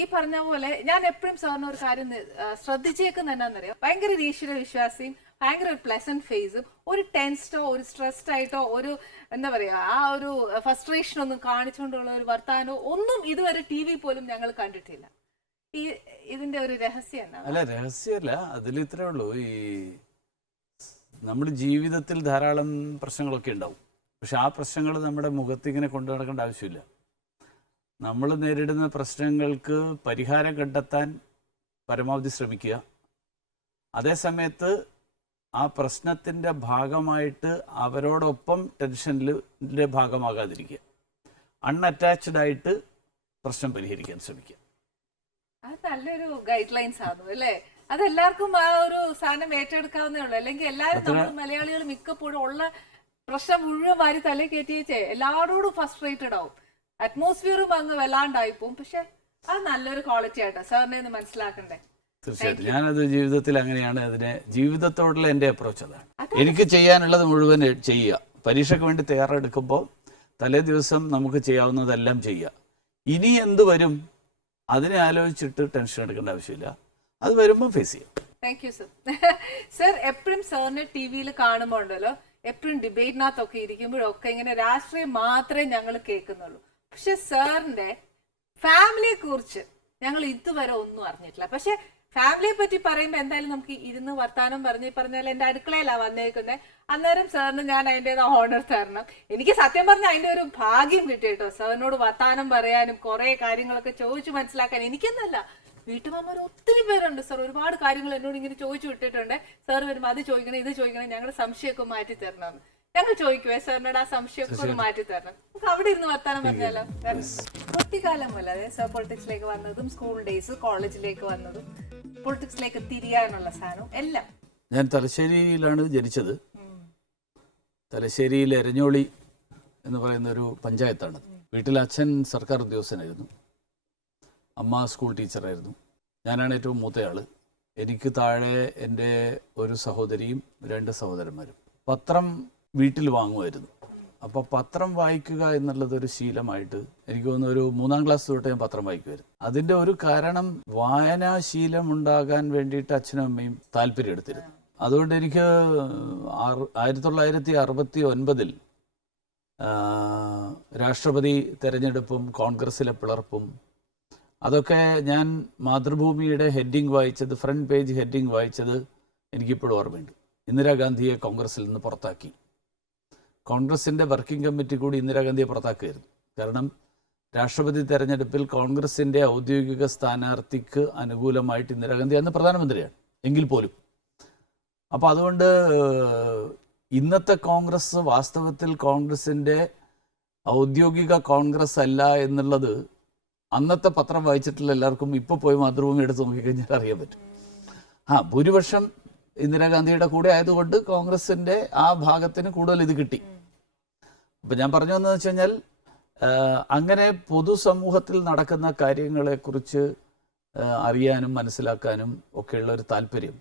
ഈ പറഞ്ഞ പോലെ ഞാൻ എപ്പോഴും സാറിന് ഒരു കാര്യം ശ്രദ്ധിച്ചേക്കുന്ന എന്നാന്നറിയോ ഭയങ്കര ഈശ്വര വിശ്വാസിയും ഭയങ്കര ഒരു പ്ലസന്റ് ഫേസും ഒരു ടെൻസ്ഡോ ഒരു സ്ട്രെസ്ഡ് ആയിട്ടോ ഒരു എന്താ പറയാ ആ ഒരു ഫ്രസ്ട്രേഷൻ ഒന്നും കാണിച്ചുകൊണ്ടുള്ള ഒരു വർത്താനോ ഒന്നും ഇതുവരെ ടി വി പോലും ഞങ്ങൾ കണ്ടിട്ടില്ല. ഈ ഇതിന്റെ ഒരു രഹസ്യം അല്ല രഹസ്യമല്ല. അതിൽ ഇത്രേ ഉള്ളൂ. ഈ നമ്മുടെ ജീവിതത്തിൽ ധാരാളം പ്രശ്നങ്ങളൊക്കെ ഉണ്ടാവും. പക്ഷെ ആ പ്രശ്നങ്ങൾ നമ്മുടെ മുഖത്ത് ഇങ്ങനെ കൊണ്ടു നടക്കേണ്ട ആവശ്യമില്ല. നമ്മൾ നേരിടുന്ന പ്രശ്നങ്ങൾക്ക് പരിഹാരം കണ്ടെത്താൻ പരമാവധി ശ്രമിക്കുക. അതേസമയത്ത് ആ പ്രശ്നത്തിന്റെ ഭാഗമായിട്ട് അവരോടൊപ്പം ടെൻഷനിലെ ഭാഗമാകാതിരിക്കുക. അൺഅറ്റാച്ച്ഡ് ആയിട്ട് പ്രശ്നം പരിഹരിക്കാൻ ശ്രമിക്കുക. അത് നല്ലൊരു ഗൈഡ് ലൈൻസ് ആണ് അല്ലേ? അത് എല്ലാവർക്കും ആ ഒരു സാധനം ഏറ്റെടുക്കാവുന്നേ ഉള്ളൂ. അല്ലെങ്കിൽ എല്ലാവരും നമ്മൾ മലയാളികൾ മിക്കപ്പോഴും ഉള്ള പ്രശ്നം മുഴുവൻ വാരി തലേ കയറ്റിയേച്ചേ. എല്ലാവരോടും ഫസ്ട്രേറ്റഡ് ആവും. അറ്റ്മോസ്ഫിയറും അങ്ങ് വല്ലാണ്ടായി പോകും പക്ഷെ അത് നല്ലൊരു ക്വാളിറ്റി ആട്ടോ സാറിനെ ഒന്ന് മനസ്സിലാക്കണ്ടേ? തീർച്ചയായിട്ടും. ഞാനത് ജീവിതത്തിൽ അങ്ങനെയാണ് അതിനെ ജീവിതത്തോടുള്ള എന്റെ അപ്രോച്ച് അതാണ്. എനിക്ക് ചെയ്യാനുള്ളത് മുഴുവൻ ചെയ്യുക. പരീക്ഷയ്ക്ക് വേണ്ടി തയ്യാറെടുക്കുമ്പോൾ തലേ ദിവസം നമുക്ക് ചെയ്യാവുന്നതെല്ലാം ചെയ്യുക. ഇനി എന്ത് വരും? അതിനെ ആലോചിച്ചിട്ട് ടെൻഷൻ എടുക്കേണ്ട ആവശ്യമില്ല. അത് വരുമ്പോൾ ഫേസ് ചെയ്യാം. താങ്ക് യു സർ സർ എപ്പോഴും സാറിനെ ടി വിയിൽ കാണുമ്പോൾ ഉണ്ടല്ലോ എപ്പോഴും ഡിബേറ്റിനകത്തൊക്കെ ഇരിക്കുമ്പോഴൊക്കെ ഇങ്ങനെ രാഷ്ട്രീയം മാത്രമേ ഞങ്ങൾ കേൾക്കുന്നുള്ളൂ. പക്ഷെ സാറിന്റെ ഫാമിലിയെ കുറിച്ച് ഞങ്ങൾ ഇതുവരെ ഒന്നും അറിഞ്ഞിട്ടില്ല. പക്ഷെ ഫാമിലിയെ പറ്റി പറയുമ്പോൾ എന്തായാലും നമുക്ക് ഇരുന്ന് വർത്താനം പറഞ്ഞ് പറഞ്ഞാൽ എന്റെ അടുക്കളയിലാ വന്നേക്കുന്നത് അന്നേരം സാറിന് ഞാൻ അതിന്റെതാ ഓണർ തരണം. എനിക്ക് സത്യം പറഞ്ഞാൽ അതിന്റെ ഒരു ഭാഗ്യം കിട്ടി കേട്ടോ സാറിനോട് വർത്താനം പറയാനും കുറേ കാര്യങ്ങളൊക്കെ ചോദിച്ചു മനസ്സിലാക്കാൻ. എനിക്കൊന്നല്ല വീട്ടുമാമാർ ഒത്തിരി പേരുണ്ട് സാർ. ഒരുപാട് കാര്യങ്ങൾ എന്നോട് ഇങ്ങനെ ചോദിച്ചു വിട്ടിട്ടുണ്ട്. സാർ വരുമ്പോൾ അത് ചോദിക്കണം ഇത് ചോദിക്കണം ഞങ്ങളുടെ സംശയമൊക്കെ മാറ്റി തരണമെന്ന്. ഞങ്ങൾ ചോദിക്കുവേ സാറിനോട് ആ സംശയമൊക്കെ ഒന്ന് മാറ്റി തരണം. നമുക്ക് അവിടെ ഇരുന്ന് വർത്താനം പറഞ്ഞാലോ? കുട്ടിക്കാലം മുതൽ അതായത് സാർ പൊളിറ്റിക്സിലേക്ക് വന്നതും സ്കൂൾ ഡേയ്സ് കോളേജിലേക്ക് വന്നതും പൊളിറ്റിക്സിലേക്ക് തിരിയാനുള്ള സാധനവും എല്ലാം. ഞാൻ തലശ്ശേരിയിലാണ് ജനിച്ചത്. തലശ്ശേരിയിൽ എരഞ്ഞോളി എന്ന് പറയുന്ന ഒരു പഞ്ചായത്താണ് വീട്ടിൽ അച്ഛൻ സർക്കാർ ഉദ്യോഗസ്ഥനായിരുന്നു. അമ്മ സ്കൂൾ ടീച്ചറായിരുന്നു ഞാനാണ് ഏറ്റവും മൂത്തയാൾ എനിക്ക് താഴെ എന്റെ ഒരു സഹോദരിയും രണ്ട് സഹോദരന്മാരും. പത്രം വീട്ടിൽ വാങ്ങുമായിരുന്നു. അപ്പോൾ പത്രം വായിക്കുക എന്നുള്ളത് ഒരു ശീലമായിട്ട് എനിക്ക് തോന്നുന്നു ഒരു മൂന്നാം ക്ലാസ് തൊട്ട് ഞാൻ പത്രം വായിക്കുമായിരുന്നു. അതിന്റെ ഒരു കാരണം വായനാശീലം ഉണ്ടാകാൻ വേണ്ടിയിട്ട് അച്ഛനും അമ്മയും താല്പര്യം എടുത്തിരുന്നു. അതുകൊണ്ട് എനിക്ക് ആയിരത്തി തൊള്ളായിരത്തി അറുപത്തി ഒൻപതിൽ രാഷ്ട്രപതി തെരഞ്ഞെടുപ്പും കോൺഗ്രസ്സിലെ പിളർപ്പും അതൊക്കെ ഞാൻ മാതൃഭൂമിയുടെ ഹെഡിങ് വായിച്ചത് ഫ്രണ്ട് പേജ് ഹെഡിങ് വായിച്ചത് എനിക്കിപ്പോഴും ഓർമ്മയുണ്ട്. ഇന്ദിരാഗാന്ധിയെ കോൺഗ്രസ്സിൽ നിന്ന് പുറത്താക്കി. കോൺഗ്രസിന്റെ വർക്കിംഗ് കമ്മിറ്റി കൂടി ഇന്ദിരാഗാന്ധിയെ പുറത്താക്കുകയായിരുന്നു. കാരണം രാഷ്ട്രപതി തെരഞ്ഞെടുപ്പിൽ കോൺഗ്രസിന്റെ ഔദ്യോഗിക സ്ഥാനാർത്ഥിക്ക് അനുകൂലമായിട്ട് ഇന്ദിരാഗാന്ധി അന്ന് പ്രധാനമന്ത്രിയാണ് എങ്കിൽ പോലും. അപ്പോൾ അതുകൊണ്ട് ഇന്നത്തെ കോൺഗ്രസ് വാസ്തവത്തിൽ കോൺഗ്രസിന്റെ ഔദ്യോഗിക കോൺഗ്രസ് അല്ല എന്നുള്ളത് അന്നത്തെ പത്രം വായിച്ചിട്ടുള്ള എല്ലാവർക്കും ഇപ്പോൾ പോയി മാതൃഭൂമി എടുത്ത് നോക്കിക്കഴിഞ്ഞാൽ അറിയാൻ പറ്റും. ആ ഭൂരിപക്ഷം ഇന്ദിരാഗാന്ധിയുടെ കൂടെ ആയതുകൊണ്ട് കോൺഗ്രസിന്റെ ആ ഭാഗത്തിന് കൂടുതൽ ഇത് കിട്ടി. അപ്പം ഞാൻ പറഞ്ഞു വന്നതെന്ന് വെച്ച് കഴിഞ്ഞാൽ അങ്ങനെ പൊതുസമൂഹത്തിൽ നടക്കുന്ന കാര്യങ്ങളെക്കുറിച്ച് അറിയാനും മനസ്സിലാക്കാനും ഒക്കെയുള്ള ഒരു താല്പര്യം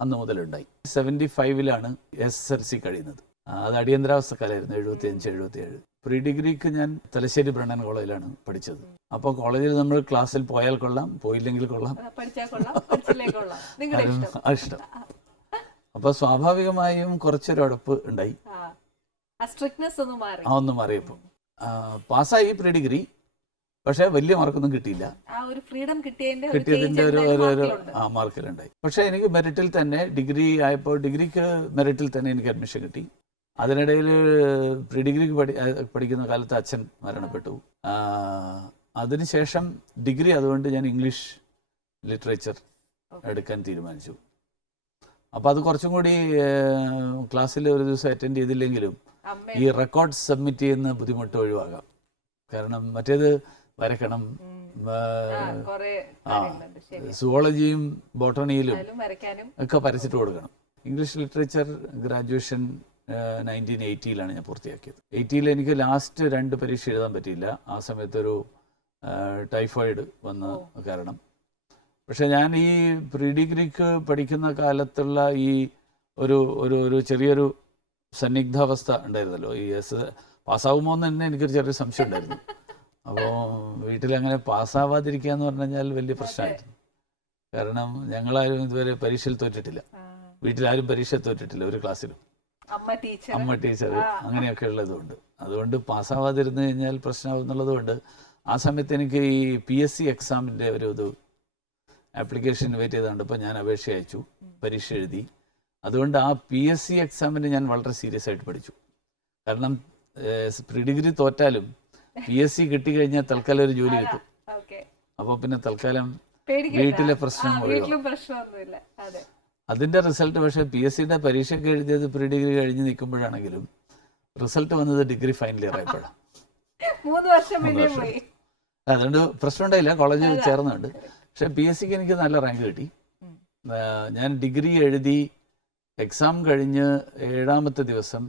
അന്ന് മുതലുണ്ടായി. സെവന്റി ഫൈവിലാണ് എസ് എൽ സി കഴിയുന്നത്. അത് അടിയന്തരാവസ്ഥ കാലമായിരുന്നു എഴുപത്തി അഞ്ച് എഴുപത്തി ഏഴ് പ്രീ ഡിഗ്രിക്ക് ഞാൻ തലശ്ശേരി ബ്രണ്ണൻ കോളേജിലാണ് പഠിച്ചത്. അപ്പോൾ കോളേജിൽ നമ്മൾ ക്ലാസ്സിൽ പോയാൽ കൊള്ളാം പോയില്ലെങ്കിൽ കൊള്ളാം. ഇഷ്ടം. അപ്പോൾ സ്വാഭാവികമായും കുറച്ചൊരു ഉടപ്പ് ഉണ്ടായി. ഒന്ന് മാറി. ആ ഒന്നും അറിയപ്പോൾ പാസ്സായി പ്രീ ഡിഗ്രി പക്ഷേ വലിയ മാർക്കൊന്നും കിട്ടിയില്ല. കിട്ടിയതിന്റെ ഒരു കിട്ടിയതിന്റെ ഒരു ആ മാർക്കിലുണ്ടായി പക്ഷേ എനിക്ക് മെറിറ്റിൽ തന്നെ ഡിഗ്രി ആയപ്പോൾ ഡിഗ്രിക്ക് മെറിറ്റിൽ തന്നെ എനിക്ക് അഡ്മിഷൻ കിട്ടി. അതിനിടയിൽ പ്രീ ഡിഗ്രിക്ക് പഠി പഠിക്കുന്ന കാലത്ത് അച്ഛൻ മരണപ്പെട്ടു. അതിനുശേഷം ഡിഗ്രി അതുകൊണ്ട് ഞാൻ ഇംഗ്ലീഷ് ലിറ്ററേച്ചർ എടുക്കാൻ തീരുമാനിച്ചു. അപ്പോൾ അത് കുറച്ചും കൂടി ക്ലാസ്സിൽ ഒരു ദിവസം അറ്റൻഡ് ചെയ്തില്ലെങ്കിലും ഈ റെക്കോർഡ് സബ്മിറ്റ് ചെയ്യുന്ന ബുദ്ധിമുട്ട് ഒഴിവാകാം. കാരണം മറ്റേത് വരക്കണം ആ, സുവോളജിയും ബോട്ടണിയിലും ഒക്കെ പരച്ചിട്ട് കൊടുക്കണം. ഇംഗ്ലീഷ് ലിറ്ററേച്ചർ ഗ്രാജുവേഷൻ നയന്റീൻ എയ്റ്റിയിലാണ് ഞാൻ പൂർത്തിയാക്കിയത്. എയ്റ്റിയിൽ എനിക്ക് ലാസ്റ്റ് രണ്ട് പരീക്ഷ എഴുതാൻ പറ്റിയില്ല. ആ സമയത്തൊരു ടൈഫോയിഡ് വന്ന കാരണം. പക്ഷെ ഞാൻ ഈ പ്രീ ഡിഗ്രിക്ക് പഠിക്കുന്ന കാലത്തുള്ള ഈ ഒരു ഒരു ഒരു ചെറിയൊരു സന്നിഗ്ധാവസ്ഥ ഉണ്ടായിരുന്നല്ലോ. ഈ എസ് പാസ്സാകുമോ എന്ന് തന്നെ എനിക്കൊരു ചെറിയ സംശയം ഉണ്ടായിരുന്നു. അപ്പോൾ വീട്ടിലങ്ങനെ പാസ്സാവാതിരിക്കുക എന്ന് പറഞ്ഞു കഴിഞ്ഞാൽ വലിയ പ്രശ്നമായിരുന്നു. കാരണം ഞങ്ങളാരും ഇതുവരെ പരീക്ഷയിൽ തോറ്റിട്ടില്ല. വീട്ടിലാരും പരീക്ഷ തോറ്റിട്ടില്ല ഒരു ക്ലാസ്സിലും. അമ്മ ടീച്ചർ. അങ്ങനെയൊക്കെ ഉള്ളതുകൊണ്ട്. അതുകൊണ്ട് പാസ്സാവാതിരുന്നു കഴിഞ്ഞാൽ പ്രശ്നമാവും എന്നുള്ളതുകൊണ്ട് ആ സമയത്ത് എനിക്ക് ഈ പി എസ് സി എക്സാമിന്റെ ഒരു ഇത് ആപ്ലിക്കേഷൻ വെയിറ്റ് ചെയ്തുകൊണ്ട് ഇപ്പം ഞാൻ അപേക്ഷ അയച്ചു. പരീക്ഷ എഴുതി. അതുകൊണ്ട് ആ പി എസ് സി എക്സാമിന് ഞാൻ വളരെ സീരിയസ് ആയിട്ട് പഠിച്ചു. കാരണം പ്രീ ഡിഗ്രി തോറ്റാലും പി എസ് സി കിട്ടിക്കഴിഞ്ഞാൽ തൽക്കാലം ഒരു ജോലി കിട്ടും. അപ്പോൾ പിന്നെ തൽക്കാലം വീട്ടിലെ പ്രശ്നം ഒഴിവാക്കും. വീട്ടിലും പ്രശ്നമൊന്നുമില്ല. അതെ. അതിന്റെ റിസൾട്ട് പക്ഷേ പി എസ് സിയുടെ പരീക്ഷയ്ക്ക് എഴുതിയത് പ്രീ ഡിഗ്രി കഴിഞ്ഞ് നിൽക്കുമ്പോഴാണെങ്കിലും റിസൾട്ട് വന്നത് ഡിഗ്രി ഫൈനൽ ഇയർ ആയപ്പോഴാണ് അതുകൊണ്ട് പ്രശ്നം ഉണ്ടായില്ല. കോളേജിൽ ചേർന്നുണ്ട്. പക്ഷേ പി എസ് സിക്ക് എനിക്ക് നല്ല റാങ്ക് കിട്ടി. ഞാൻ ഡിഗ്രി എഴുതി എക്സാം കഴിഞ്ഞ് ഏഴാമത്തെ ദിവസം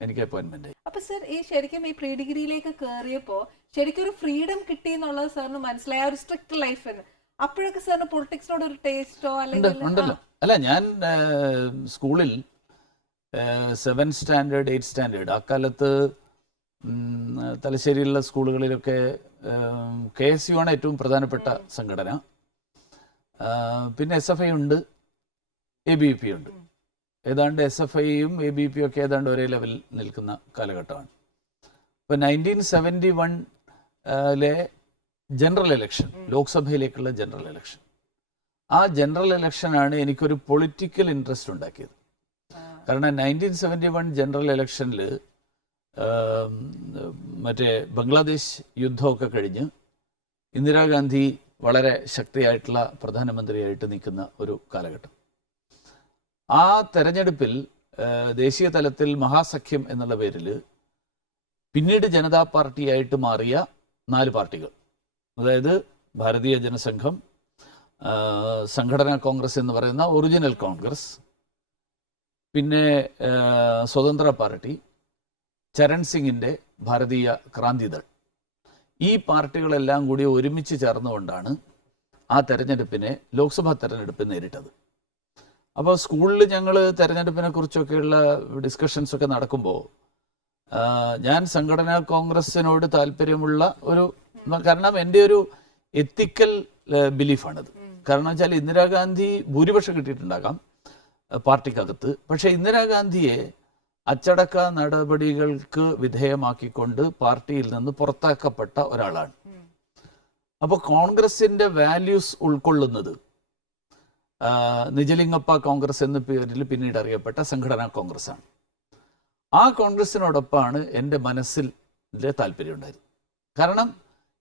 എനിക്ക് അപ്പോയിന്റ്മെന്റ് ആയി. അപ്പൊ സർ ഈ ശരിക്കും ഈ പ്രീ ഡിഗ്രിയിലേക്ക് കയറിയപ്പോ ശരിക്കും ഒരു ഫ്രീഡം കിട്ടി എന്നുള്ളത് സാറിന് മനസ്സിലായ. ഒരു സ്ട്രിക്ട് ലൈഫ് അപ്പോഴൊക്കെ സാറിന് പൊളിറ്റിക്സിനോട് ഒരു ടേസ്റ്റോ അല്ലെങ്കിൽ ഉണ്ടല്ലോ. അല്ല ഞാൻ സ്കൂളിൽ സെവൻ സ്റ്റാൻഡേർഡ് എയ്റ്റ് സ്റ്റാൻഡേർഡ് അക്കാലത്ത് തലശ്ശേരിയിലുള്ള സ്കൂളുകളിലൊക്കെ കെ എസ് യു ആണ് ഏറ്റവും പ്രധാനപ്പെട്ട സംഘടന. പിന്നെ എസ് എഫ് ഐ ഉണ്ട് എ ബി വി പി ഉണ്ട് ഏതാണ്ട് എസ് എഫ് ഐയും എ ബി പിയും ഒക്കെ ഏതാണ്ട് ഒരേ ലെവലിൽ നിൽക്കുന്ന കാലഘട്ടമാണ്. ഇപ്പോൾ നയന്റീൻ സെവന്റി വണ്ണിലെ ജനറൽ ഇലക്ഷൻ ലോക്സഭയിലേക്കുള്ള ജനറൽ ഇലക്ഷൻ ആ ജനറൽ ഇലക്ഷനാണ് എനിക്കൊരു പൊളിറ്റിക്കൽ ഇൻട്രസ്റ്റ് ഉണ്ടാക്കിയത്. കാരണം നയന്റീൻ സെവന്റി വൺ ജനറൽ ഇലക്ഷനിൽ മറ്റേ ബംഗ്ലാദേശ് യുദ്ധമൊക്കെ കഴിഞ്ഞ് ഇന്ദിരാഗാന്ധി വളരെ ശക്തിയായിട്ടുള്ള പ്രധാനമന്ത്രിയായിട്ട് നിൽക്കുന്ന ഒരു കാലഘട്ടം. ആ തെരഞ്ഞെടുപ്പിൽ ദേശീയ തലത്തിൽ മഹാസഖ്യം എന്നുള്ള പേരിൽ പിന്നീട് ജനതാ പാർട്ടിയായിട്ട് മാറിയ നാല് പാർട്ടികൾ. അതായത് ഭാരതീയ ജനസംഘം സംഘടനാ കോൺഗ്രസ് എന്ന് പറയുന്ന ഒറിജിനൽ കോൺഗ്രസ് പിന്നെ സ്വതന്ത്ര പാർട്ടി ചരൺ സിംഗിന്റെ ഭാരതീയ ക്രാന്തിദൾ ഈ പാർട്ടികളെല്ലാം കൂടി ഒരുമിച്ച് ചേർന്നുകൊണ്ടാണ് ആ തെരഞ്ഞെടുപ്പിനെ ലോക്സഭാ തെരഞ്ഞെടുപ്പ് നേരിട്ടത്. അപ്പോൾ സ്കൂളിൽ ഞങ്ങൾ തെരഞ്ഞെടുപ്പിനെ കുറിച്ചൊക്കെയുള്ള ഡിസ്കഷൻസ് ഒക്കെ നടക്കുമ്പോൾ ഞാൻ സംഘടനാ കോൺഗ്രസിനോട് താല്പര്യമുള്ള ഒരു കാരണം എന്റെ ഒരു എത്തിക്കൽ ബിലീഫാണിത് കാരണം വെച്ചാൽ ഇന്ദിരാഗാന്ധി ഭൂരിപക്ഷം കിട്ടിയിട്ടുണ്ടാകാം പാർട്ടിക്കകത്ത്. പക്ഷേ ഇന്ദിരാഗാന്ധിയെ അച്ചടക്ക നടപടികൾക്ക് വിധേയമാക്കിക്കൊണ്ട് പാർട്ടിയിൽ നിന്ന് പുറത്താക്കപ്പെട്ട ഒരാളാണ്. അപ്പോൾ കോൺഗ്രസിന്റെ വാല്യൂസ് ഉൾക്കൊള്ളുന്നത് നിജലിംഗപ്പ കോൺഗ്രസ് എന്ന പേരിൽ പിന്നീട് അറിയപ്പെട്ട സംഘടനാ കോൺഗ്രസ് ആണ് ആ കോൺഗ്രസിനോടൊപ്പമാണ് എന്റെ മനസ്സിൽ താല്പര്യം ഉണ്ടായിരുന്നത് കാരണം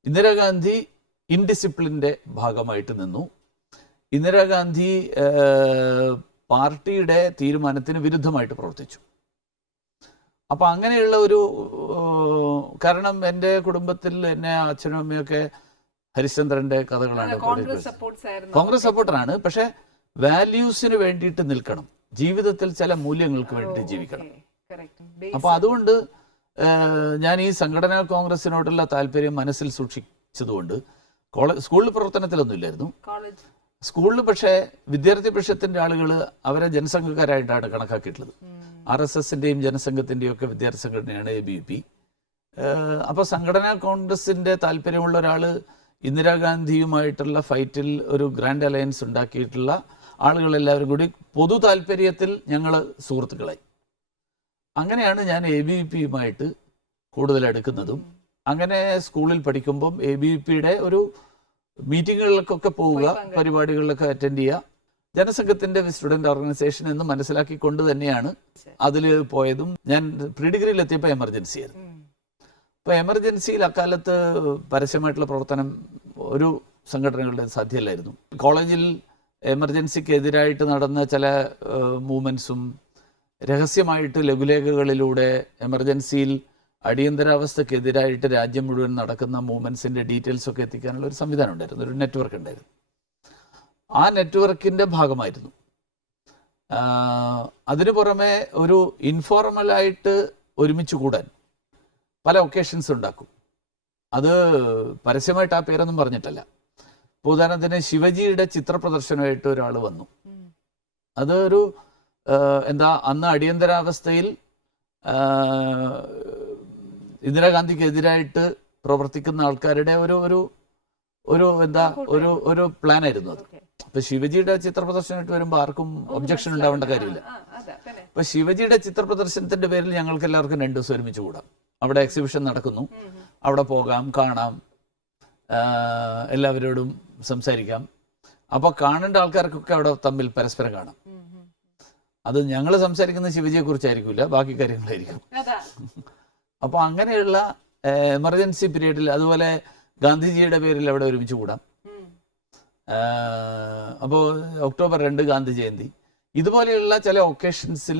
ഇന്ദിരാഗാന്ധി ഇൻഡിസിപ്ലിന്റെ ഭാഗമായിട്ട് നിന്നു. ഇന്ദിരാഗാന്ധി പാർട്ടിയുടെ തീരുമാനത്തിന് വിരുദ്ധമായിട്ട് പ്രവർത്തിച്ചു. അപ്പോൾ അങ്ങനെയുള്ള ഒരു കാരണം എന്റെ കുടുംബത്തിൽ എന്നെ അച്ഛനും അമ്മയൊക്കെ ഹരിശ്ചന്ദ്രന്റെ കഥകളാണ് കോൺഗ്രസ് സപ്പോർട്ടറാണ്. പക്ഷെ വാല്യൂസിന് വേണ്ടിയിട്ട് നിൽക്കണം. ജീവിതത്തിൽ ചില മൂല്യങ്ങൾക്ക് വേണ്ടി ജീവിക്കണം. അപ്പൊ അതുകൊണ്ട് ഞാൻ ഈ സംഘടനാ കോൺഗ്രസിനോടുള്ള താല്പര്യം മനസ്സിൽ സൂക്ഷിച്ചതുകൊണ്ട് കോളേജ് സ്കൂളിൽ പ്രവർത്തനത്തിലൊന്നുമില്ലായിരുന്നു. സ്കൂളിൽ പക്ഷേ വിദ്യാർത്ഥി പക്ഷത്തിന്റെ ആളുകൾ അവരെ ജനസംഘക്കാരായിട്ടാണ് കണക്കാക്കിയിട്ടുള്ളത്. ആർ എസ് എസിന്റെയും ജനസംഘത്തിന്റെയും ഒക്കെ വിദ്യാർത്ഥി സംഘടനയാണ് എ ബി പി അപ്പോൾ സംഘടനാ കോൺഗ്രസിന്റെ താല്പര്യമുള്ള ഒരാൾ ഇന്ദിരാഗാന്ധിയുമായിട്ടുള്ള ഫൈറ്റിൽ ഒരു ഗ്രാൻഡ് അലയൻസ് ഉണ്ടാക്കിയിട്ടുള്ള ആളുകളെല്ലാവരും കൂടി പൊതു താല്പര്യത്തിൽ ഞങ്ങൾ സുഹൃത്തുക്കളായി. അങ്ങനെയാണ് ഞാൻ എ ബി വി പിയുമായിട്ട് കൂടുതൽ അടുക്കുന്നതും. അങ്ങനെ സ്കൂളിൽ പഠിക്കുമ്പം എ ബി വി പിയുടെ ഒരു മീറ്റിങ്ങുകളിലേക്കൊക്കെ പോവുക പരിപാടികളിലൊക്കെ അറ്റൻഡ് ചെയ്യുക. ജനസംഘത്തിന്റെ സ്റ്റുഡന്റ് ഓർഗനൈസേഷൻ എന്ന് മനസ്സിലാക്കിക്കൊണ്ട് തന്നെയാണ് അതിൽ പോയതും. ഞാൻ പ്രീ ഡിഗ്രിയിൽ എത്തിയപ്പോൾ എമർജൻസി ആയിരുന്നു അപ്പോൾ എമർജൻസിയിൽ അക്കാലത്ത് പരസ്യമായിട്ടുള്ള പ്രവർത്തനം ഒരു സംഘടനകളുടെ സാധ്യമല്ലായിരുന്നു കോളേജിൽ എമർജൻസിക്കെതിരായിട്ട് നടന്ന ചില മൂവ്മെൻസും രഹസ്യമായിട്ട് ലഘുലേഖകളിലൂടെ എമർജൻസിയിൽ അടിയന്തരാവസ്ഥക്കെതിരായിട്ട് രാജ്യം മുഴുവൻ നടക്കുന്ന മൂവ്മെൻസിന്റെ ഡീറ്റെയിൽസ് ഒക്കെ എത്തിക്കാനുള്ള ഒരു സംവിധാനം ഉണ്ടായിരുന്നു ഒരു നെറ്റ്വർക്ക് ഉണ്ടായിരുന്നു. ആ നെറ്റ്വർക്കിന്റെ ഭാഗമായിരുന്നു. അതിനു പുറമെ ഒരു ഇൻഫോർമലായിട്ട് ഒരുമിച്ച് കൂടാൻ പല ഒക്കേഷൻസ് ഉണ്ടാക്കും. അത് പരസ്യമായിട്ട് ആ പേരൊന്നും പറഞ്ഞിട്ടല്ല. ഇപ്പോൾ ഉദാഹരണത്തിന് ശിവജിയുടെ ചിത്ര പ്രദർശനമായിട്ട് ഒരാൾ വന്നു. അത് ഒരു എന്താ അന്ന് അടിയന്തരാവസ്ഥയിൽ ഇന്ദിരാഗാന്ധിക്കെതിരായിട്ട് പ്രവർത്തിക്കുന്ന ആൾക്കാരുടെ ഒരു ഒരു ഒരു എന്താ ഒരു ഒരു പ്ലാൻ ആയിരുന്നു അത് അപ്പൊ ശിവജിയുടെ ചിത്ര പ്രദർശനമായിട്ട് വരുമ്പോൾ ആർക്കും ഒബ്ജക്ഷൻ ഉണ്ടാവേണ്ട കാര്യമില്ല. അപ്പൊ ശിവജിയുടെ ചിത്ര പ്രദർശനത്തിന്റെ പേരിൽ ഞങ്ങൾക്ക് എല്ലാവർക്കും രണ്ടു ദിവസം ഒരുമിച്ച് കൂടാം. അവിടെ എക്സിബിഷൻ നടക്കുന്നു. അവിടെ പോകാം കാണാം എല്ലാവരോടും സംസാരിക്കാം അപ്പോൾ കാണേണ്ട ആൾക്കാർക്കൊക്കെ അവിടെ തമ്മിൽ പരസ്പരം കാണാം. അത് ഞങ്ങൾ സംസാരിക്കുന്ന ശിവജിയെ കുറിച്ചായിരിക്കില്ല ബാക്കി കാര്യങ്ങളായിരിക്കും അപ്പോൾ അങ്ങനെയുള്ള എമർജൻസി പീരീഡിൽ അതുപോലെ ഗാന്ധിജിയുടെ പേരിൽ അവിടെ ഒരുമിച്ച് കൂടാം. അപ്പോൾ ഒക്ടോബർ രണ്ട് ഗാന്ധി ജയന്തി ഇതുപോലെയുള്ള ചില ഒക്കേഷൻസിൽ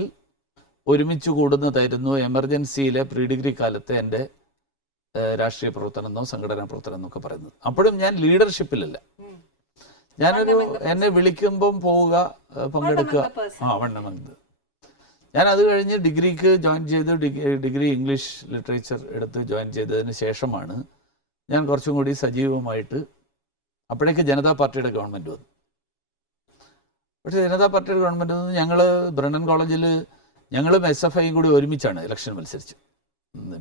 ഒരുമിച്ച് കൂടുന്നതായിരുന്നു എമർജൻസിയിലെ പ്രീ ഡിഗ്രി കാലത്തെ എന്റെ രാഷ്ട്രീയ പ്രവർത്തനം എന്നോ സംഘടനാ പ്രവർത്തനം എന്നൊക്കെ പറയുന്നത്. അപ്പോഴും ഞാൻ ലീഡർഷിപ്പിലല്ല. ഞാനൊരു എന്നെ വിളിക്കുമ്പം പോവുക പങ്കെടുക്കുക. ആ വണ്ണമെന്ത് ഞാൻ അത് കഴിഞ്ഞ് ഡിഗ്രിക്ക് ജോയിൻ ചെയ്ത് ഡിഗ്രി ഡിഗ്രി ഇംഗ്ലീഷ് ലിറ്ററേച്ചർ എടുത്ത് ജോയിൻ ചെയ്തതിന് ശേഷമാണ് ഞാൻ കുറച്ചും കൂടി സജീവമായിട്ട് അപ്പോഴേക്ക് ജനതാ പാർട്ടിയുടെ ഗവൺമെന്റ് വന്നു. പക്ഷേ ജനതാ പാർട്ടിയുടെ ഗവൺമെന്റ് വന്ന് ഞങ്ങൾ ബ്രണ്ണൻ കോളേജിൽ ഞങ്ങളും എസ് എഫ് ഐയും കൂടി ഒരുമിച്ചാണ് ഇലക്ഷൻ മത്സരിച്ചത്.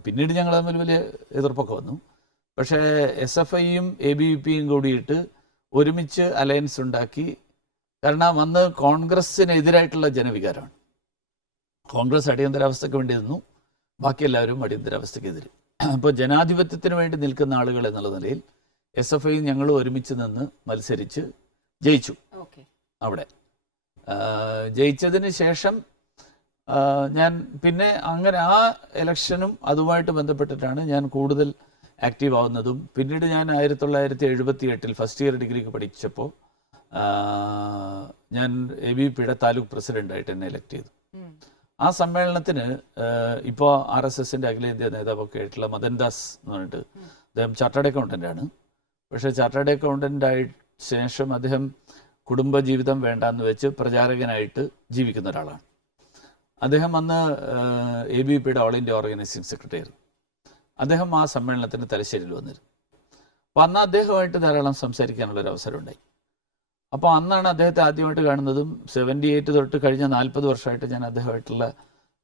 പിന്നീട് ഞങ്ങൾ തമ്മിൽ വലിയ എതിർപ്പൊക്കെ വന്നു. പക്ഷേ എസ് എഫ് ഐയും എ ബി വി പിയും കൂടിയിട്ട് ഒരുമിച്ച് അലയൻസ് ഉണ്ടാക്കി. കാരണം അന്ന് കോൺഗ്രസ്സിനെതിരായിട്ടുള്ള ജനവികാരമാണ്. കോൺഗ്രസ് അടിയന്തരാവസ്ഥയ്ക്ക് വേണ്ടി നിന്നു. ബാക്കി എല്ലാവരും അടിയന്തരാവസ്ഥയ്ക്കെതിരെ അപ്പോൾ ജനാധിപത്യത്തിന് വേണ്ടി നിൽക്കുന്ന ആളുകൾ എന്നുള്ള നിലയിൽ എസ് എഫ് ഐയും ഞങ്ങൾ ഒരുമിച്ച് നിന്ന് മത്സരിച്ച് ജയിച്ചു. അവിടെ. ജയിച്ചതിന് ശേഷം ഞാൻ പിന്നെ അങ്ങനെ ആ ഇലക്ഷനും അതുമായിട്ട് ബന്ധപ്പെട്ടിട്ടാണ് ഞാൻ കൂടുതൽ ആക്റ്റീവ് ആവുന്നതും. പിന്നീട് ഞാൻ ആയിരത്തി തൊള്ളായിരത്തി എഴുപത്തി എട്ടിൽ ഫസ്റ്റ് ഇയർ ഡിഗ്രിക്ക് പഠിച്ചപ്പോൾ ഞാൻ എ ബി പിയുടെ താലൂക്ക് പ്രസിഡന്റായിട്ട് എന്നെ ഇലക്ട് ചെയ്തു. ആ സമ്മേളനത്തിന് ഇപ്പോൾ ആർ എസ് എസിന്റെ അഖിലേന്ത്യാ നേതാവൊക്കെ ആയിട്ടുള്ള മദൻ ദാസ് എന്ന് പറഞ്ഞിട്ട് അദ്ദേഹം ചാർട്ടേഡ് അക്കൗണ്ടന്റ് ആണ്. പക്ഷേ ചാർട്ടേഡ് അക്കൗണ്ടന്റ് ആയി ശേഷം അദ്ദേഹം കുടുംബജീവിതം വേണ്ടാന്ന് വെച്ച് പ്രചാരകനായിട്ട് ജീവിക്കുന്ന ഒരാളാണ്. അദ്ദേഹം അന്ന് എ ബി പിയുടെ ഓൾ ഇന്ത്യ ഓർഗനൈസിംഗ് സെക്രട്ടറി ആയിരുന്നു. അദ്ദേഹം ആ സമ്മേളനത്തിന് തലശ്ശേരിയിൽ വന്നിരുന്നു. അപ്പോൾ അന്ന് അദ്ദേഹമായിട്ട് ധാരാളം സംസാരിക്കാനുള്ളൊരു അവസരം ഉണ്ടായി അപ്പോൾ അന്നാണ് അദ്ദേഹത്തെ ആദ്യമായിട്ട് കാണുന്നതും സെവന്റി എയ്റ്റ് തൊട്ട് കഴിഞ്ഞ നാൽപ്പത് വർഷമായിട്ട് ഞാൻ അദ്ദേഹമായിട്ടുള്ള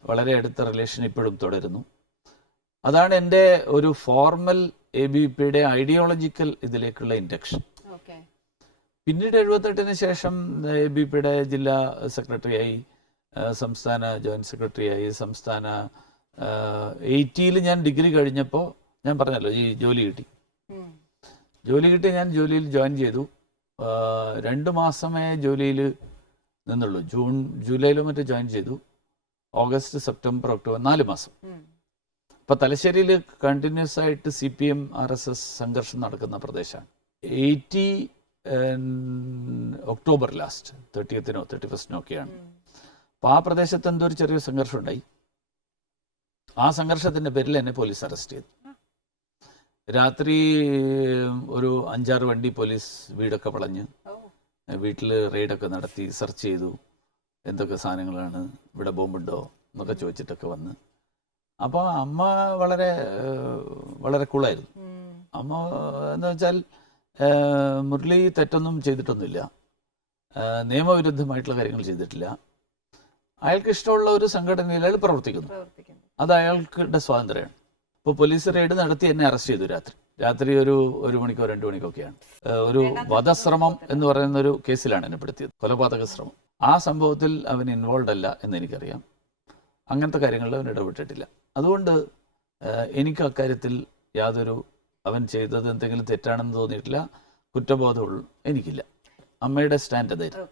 വളരെ അടുത്ത റിലേഷൻ ഇപ്പോഴും തുടരുന്നു. അതാണ് എന്റെ ഒരു ഫോർമൽ എ ബി പിയുടെ ഐഡിയോളജിക്കൽ ഇതിലേക്കുള്ള ഇൻഡക്ഷൻ പിന്നീട് എഴുപത്തെട്ടിന് ശേഷം എ ബി പിയുടെ ജില്ലാ സെക്രട്ടറിയായി സംസ്ഥാന ജോയിന്റ് സെക്രട്ടറിയായി സംസ്ഥാന എയ്റ്റിയിൽ ഞാൻ ഡിഗ്രി കഴിഞ്ഞപ്പോൾ ഞാൻ പറഞ്ഞല്ലോ ഈ ജോലി കിട്ടി. ജോലി കിട്ടി ഞാൻ ജോലിയിൽ ജോയിൻ ചെയ്തു. രണ്ട് മാസമേ ജോലിയിൽ നിന്നുള്ളൂ. ജൂൺ ജൂലൈയിലും മറ്റേ ജോയിൻ ചെയ്തു. ഓഗസ്റ്റ് സെപ്റ്റംബർ ഒക്ടോബർ നാല് മാസം. ഉം. തലശ്ശേരിയിൽ കണ്ടിന്യൂസ് ആയിട്ട് C P M R S S സംഘർഷം നടക്കുന്ന പ്രദേശമാണ്. എയ്റ്റി ഒക്ടോബർ ലാസ്റ്റ് തേർട്ടിയത്തിനോ തേർട്ടി ഫസ്റ്റിനോ ഒക്കെയാണ്. അപ്പോൾ ആ പ്രദേശത്ത് എന്തോ ഒരു ചെറിയ സംഘർഷം ഉണ്ടായി ആ സംഘർഷത്തിന്റെ പേരിൽ എന്നെ പോലീസ് അറസ്റ്റ് ചെയ്തു. രാത്രി ഒരു അഞ്ചാറ് വണ്ടി പോലീസ് വീടൊക്കെ വളഞ്ഞ് വീട്ടിൽ റെയ്ഡൊക്കെ നടത്തി സെർച്ച് ചെയ്തു എന്തൊക്കെ സാധനങ്ങളാണ് ഇവിടെ ബോംബുണ്ടോ എന്നൊക്കെ ചോദിച്ചിട്ടൊക്കെ വന്ന്. അപ്പോൾ അമ്മ വളരെ വളരെ കൂളായിരുന്നു. അമ്മ എന്ന് വെച്ചാൽ മുരളി തെറ്റൊന്നും ചെയ്തിട്ടൊന്നുമില്ല. നിയമവിരുദ്ധമായിട്ടുള്ള കാര്യങ്ങൾ ചെയ്തിട്ടില്ല. അയാൾക്ക് ഇഷ്ടമുള്ള ഒരു സംഘടനയിൽ അയാൾ പ്രവർത്തിക്കുന്നു. അത് അയാൾക്കുടെ സ്വാതന്ത്ര്യമാണ്. ഇപ്പൊ പോലീസ് റെയ്ഡ് നടത്തി എന്നെ അറസ്റ്റ് ചെയ്തു രാത്രി. രാത്രി ഒരു ഒരു മണിക്കോ രണ്ട് മണിക്കൊക്കെയാണ്. ഒരു വധശ്രമം എന്ന് പറയുന്ന ഒരു കേസിലാണ് എന്നെ പെടുത്തിയത്. കൊലപാതക ശ്രമം. ആ സംഭവത്തിൽ അവൻ ഇൻവോൾവ് അല്ല എന്ന് എനിക്കറിയാം. അങ്ങനത്തെ കാര്യങ്ങളിൽ അവൻ ഇടപെട്ടിട്ടില്ല. അതുകൊണ്ട് എനിക്ക് അക്കാര്യത്തിൽ യാതൊരു അവൻ ചെയ്തത് എന്തെങ്കിലും തെറ്റാണെന്ന് തോന്നിയിട്ടില്ല. കുറ്റബോധമുള്ളൂ എനിക്കില്ല. അമ്മയുടെ സ്റ്റാൻഡ് അതായിരുന്നു.